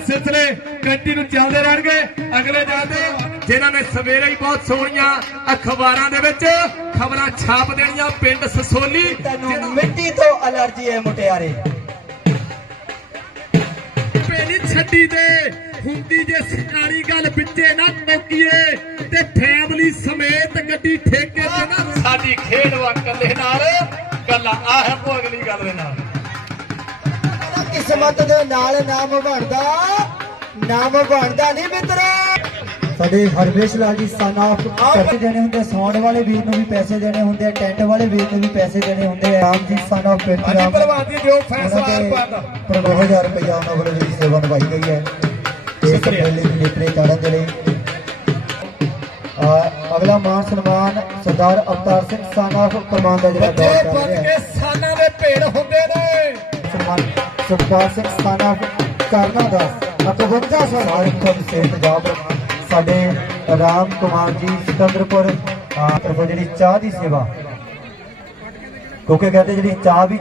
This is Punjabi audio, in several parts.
ਸਿਲਸਿਲੇ ਕੰਟੀਨਿਊ ਚੱਲਦੇ ਰਹਿਣਗੇ। ਅਗਲੇ ਜਾਂਦੇ ਜਿਨ੍ਹਾਂ ਨੇ ਸਵੇਰੇ ਹੀ ਬਹੁਤ ਸੋਹਣੀਆਂ ਅਖਬਾਰਾਂ ਦੇ ਵਿੱਚ ਖਬਰਾਂ ਛਾਪ ਦੇਣੀਆਂ ਪਿੰਡ ਸਸੋਲੀ। ਤੈਨੂੰ ਮਿੱਟੀ ਤੋਂ ਅਲਰਜੀ ਹੈ ਮੁਟਿਆਰੇ। ਪੇਨੀ ਛੱਡੀ ਦੇ ਹੁੰਦੀ ਜੇ ਸਿਆਣੀ ਗੱਲ ਵਿੱਚੇ ਨਾ ਟੋਕੀਏ ਤੇ ਫੈਮਿਲੀ ਸਮੇਤ ਗੱਡੀ ਠੇਕੇ ਤੇ ਨਾ। ਸਾਡੀ ਖੇਡ ਵਾ ਕੱਲੇ ਨਾਲ ਗੱਲ ਆ ਹੈ ਭੋਗਲੀ ਗੱਲ ਦੇ ਨਾਲ। ਕਿਸਮਤ ਦੇ ਨਾਲ ਨਾਮ ਬਣਦਾ ਨਾਮ ਬਣਦਾ ਨਹੀਂ ਮਿੱਤਰਾ। ਸਾਡੇ ਹਰਵੇਸ਼ ਲਾਲ ਜੀ ਸਨ ਆਫ ਪੈਸੇ ਦੇਣੇ ਹੁੰਦੇ ਸੌਣ ਵਾਲੇ ਵੀਰ ਨੂੰ ਵੀ ਪੈਸੇ ਦੇਣੇ ਹੁੰਦੇ ਆ ਟੈਂਟ ਵਾਲੇ ਵੀਰ ਨੂੰ ਵੀ ਪੈਸੇ ਦੇਣੇ ਹੁੰਦੇ ਆ ਰਾਮ ਜੀ ਸਨ ਆਫ ਹਾਂਜੀ ਰਾਮ। ਭਲਵਾਨ ਜੀ ਜੋ ਫੈਸਲਾ ਆਪ ਪਾਦਾ ਪਰ 2000 ਰੁਪਇਆ ਉਹਨਾਂ ਵੱਲੋਂ ਜਿਹੜੀ ਸੇਵਾ ਨਿਭਾਈ ਗਈ ਹੈ। ਇਸ ਦੇ ਨੇਪਰੇ ਚਾੜਨ ਦੇ ਲਈ। ਅਗਲਾ ਮਾਨ ਸਨਮਾਨ ਸਰਦਾਰ ਅਵਤਾਰ ਸਿੰਘ ਸਨ ਆਫ ਪ੍ਰਮਾਨ ਦਾ ਜਿਹੜਾ ਦੌਰ ਚੱਲ ਬਣ ਰਿਹਾ ਕੇ ਹੈ ਸਾਨਾਂ ਦੇ ਭੇੜ ਹੁੰਦੇ ਨੇ। ਸਨਮਾਨ ਸਰਦਾਰ ਸਿੰਘ ਆਫ ਕਰਨਾ ਦਾ 52 ਸਾਲ ਤੋਂ ਸੇ ਪੰਜਾਬ ਸਾਡੇ ਰਾਮ ਕੁਮਾਰ ਜੀ ਸਿਕੰਦਰਪੁਰ ਤਰਫੋਂ ਜਿਹੜੀ ਚਾਹ ਦੀ ਸੇਵਾ। ਕਿਉਂਕਿ ਕਹਿੰਦੇ ਜਿਹੜੀ ਚਾਹ ਵੀ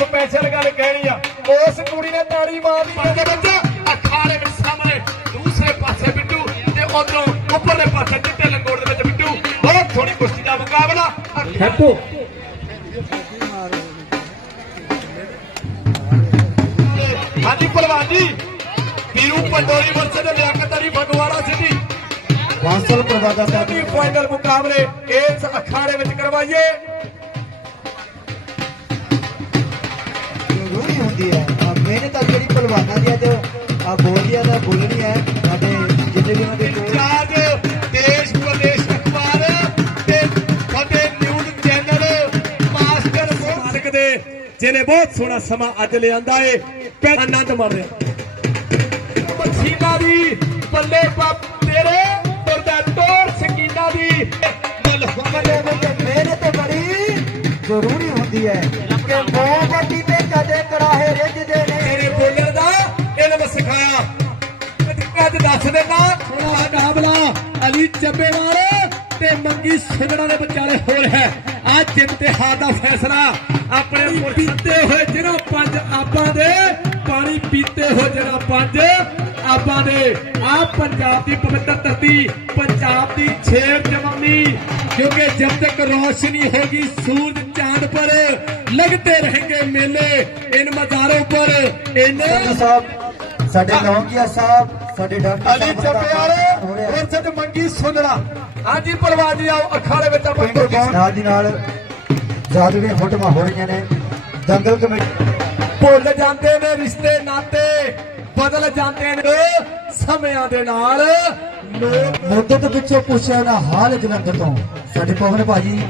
ਸਪੈਸ਼ਲ ਗੱਲ ਕਹਿਣੀ ਆ। ਉਸ ਕੁੜੀ ਨੇ ਤਾੜੀ ਮਾਰਨੀ ਦੇ ਵਿੱਚ। ਅਖਾੜੇ ਵਿੱਚ ਸਾਹਮਣੇ ਦੂਸਰੇ ਪਾਸੇ ਬਿੱਟੂ ਤੇ ਉਧਰੋਂ ਉੱਪਰਲੇ ਪਾਸੇ ਚਿੱਟੇ ਲੰਗੋੜ ਦੇ ਵਿੱਚ ਬਿੱਟੂ। ਬਹੁਤ ਸੋਹਣੀ ਕੁਸ਼ਤੀ ਦਾ ਮੁਕਾਬਲਾ। ਹੈਪੋ ਭਲਵਾਨ ਵੀਰੂ ਪੰਡੋਰੀ ਵਰਸੇ ਦੇ ਲਿਆਕਤ ਅਲੀ ਫਗਵਾੜਾ ਸਿਟੀ। ਵਾਂਸਲ ਪ੍ਰਵਾਦਾ ਸਾਹਿਬ ਸੈਮੀ ਫਾਈਨਲ ਮੁਕਾਬਲੇ ਇਸ ਅਖਾੜੇ ਵਿੱਚ ਕਰਵਾਈਏ। ਜ਼ਰੂਰੀ ਹੁੰਦੀ ਹੈ। ਮਿਹਨਤ ਆ ਜਿਹੜੀ ਪਹਿਲਵਾਨਾਂ ਦੀ ਆ ਤੇ ਆ ਬੋਲਦੀ ਆ ਤਾਂ ਬੋਲਣੀ ਹੈ। ਸਾਡੇ ਜਿੰਨੇ ਵੀ ਉਹਨਾਂ ਦੇ ਇੰਚਾਰਜ ਦੇਸ਼ ਵਿਦੇਸ਼ ਅਖਬਾਰ ਤੇ ਸਾਡੇ ਨਿਊਜ਼ ਚੈਨਲ ਮਾਸਟਰ ਦੇ ਜਿਹਨੇ ਬਹੁਤ ਸੋਹਣਾ ਸਮਾਂ ਅੱਜ ਲਿਆਂਦਾ ਏ ਆਨੰਦ ਮਾਣ ਰਿਹਾ। ਮਸੀਨਾ ਦੀ ਬੱਲੇ ਬਾਪ ਤੇਰੇ ਤੁਰਦਾ ਤੋਰ ਸਕੀਨਾ ਦੀ। ਕਮਰੇ ਵਿੱਚ ਮਿਹਨਤ ਬੜੀ ਜ਼ਰੂਰੀ ਹੁੰਦੀ ਹੈ ਕਿ ਮੋਮਬੱਤੀ ਤੇ ਕਦੇ ਕੜਾਹੇ ਰਿੱਝਦੇ ਨੇ। ਤੇਰੇ ਬੋਲਣ ਦਾ ਇਹਨੇ ਮੈਂ ਸਿਖਾਇਆ। ਅੱਜ ਦੱਸ ਦੇਣਾ ਥੋੜਾ ਮੁਕਾਬਲਾ ਅਲੀ ਚੱਬੇਵਾਲ ਤੇ ਮੰਗੀ ਸਿੰਘੜਾ ਦੇ ਵਿਚਾਲੇ ਹੋ ਰਿਹਾ ਹੈ। ਅੱਜ ਇਮਤਿਹਾਨ ਦਾ ਫੈਸਲਾ ਆਪਣੇ ਮੁਰਸ਼ਿਦੇ ਹੋਏ ਜਿਹਨਾਂ ਪੰਜ ਆਪਾਂ ਦੇ ਪਾਣੀ ਪੀਤੇ ਹੋਏ ਜਿਹਨਾਂ ਪੰਜ ਆਪਾਂ ਦੇ। ਆ ਪੰਜਾਬ ਦੀ ਪਵਿੱਤਰ ਧਰਤੀ ਪੰਜਾਬ ਦੀ ਛੇਰ ਜਮਮੀ ਕਿਉਂਕਿ ਜਦ ਤੱਕ ਰੋਸ਼ਨੀ ਹੋਗੀ ਸੂਰਜ ਚਾਂਦ ਪਰ ਲਗਤੇ ਰਹਿਣਗੇ ਮੇਲੇ ਇਨ ਮਜ਼ਾਰੋਂ ਪਰ। ਇਨ ਸਾਡੇ ਲੌਂਗੀਆ ਸਾਹਿਬ ਸਾਡੇ ਡਾਕਟਰ ਸਾਹਿਬ ਉਰਸਦ ਮੰਗੀ ਸੁਣਨਾ ਹਾਂਜੀ ਪਰਵਾਜ ਜੀ ਆਓ ਅਖਾੜੇ ਵਿੱਚ ਆਪਾਂ ਨਾਲ ਦੀ ਨਾਲ ਜਾਦੂਆਂ ਫੋਟੋਆਂ ਹੋ ਰਹੀਆਂ ਨੇ ਦੰਗਲ ਕਮੇਟੀ ਭੁੱਲ ਜਾਂਦੇ ਨੇ ਰਿਸ਼ਤੇ ਨਾਤੇ ਬਦਲ ਜਾਂਦੇ ਨੇ ਸਮਿਆਂ ਦੇ ਨਾਲ। ਲੋਕ ਮੁੱਦਤ ਪਿੱਛੋਂ ਪੁੱਛਿਆ ਨਾ ਹਾਲ ਜਲੰਧਰ ਤੋਂ। ਸਾਡੇ ਪਵਨ ਭਾਜੀ।